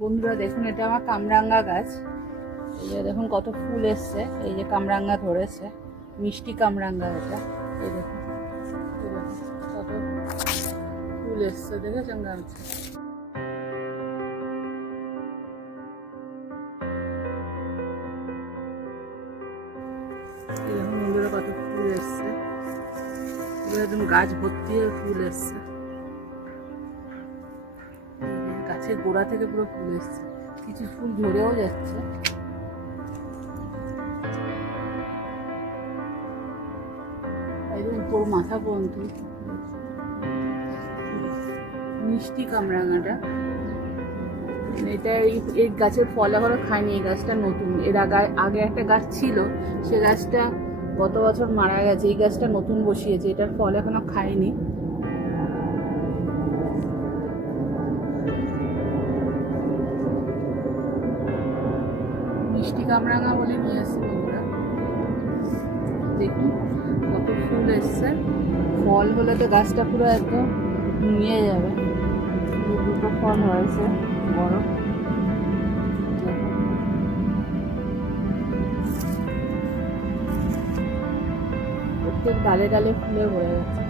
বন্ধুরা দেখুন, এটা আমার কামরাঙ্গা গাছ। এই যে দেখুন কত ফুল এসছে। এই যে কামরাঙ্গা ধরেছে, মিষ্টি কামরাঙ্গা এটা। এই দেখুন কত ফুল এসছে, দেখেছেন গাছে? এই দেখুন বন্ধুরা কত ফুল এসছে, একদম গাছ ভর্তি হয়ে ফুল এসছে। গাছের গোড়া থেকে পুরো ফুল এসছে, কিছু ফুল ঝরেও যাচ্ছে। একদম উপর মাথা পর্যন্ত মিষ্টি কামরাঙাটা। এটা এই গাছের ফল এখনো খায়নি। এই গাছটা নতুন, এর আগে একটা গাছ ছিল, সে গাছটা গত বছর মারা গেছে। এই গাছটা নতুন বসিয়েছে, এটার ফল এখনো খায়নি। মিষ্টি কামরাঙা বলে নিয়ে এসছে বন্ধুরা। দেখুন কত ফুল এসছে, ফল হলে তো গাছটা পুরো একদম নিয়ে যাবে। দুটো ফল হয়েছে বড়, প্রত্যেক ডালে ডালে ফুলে ভরে গেছে।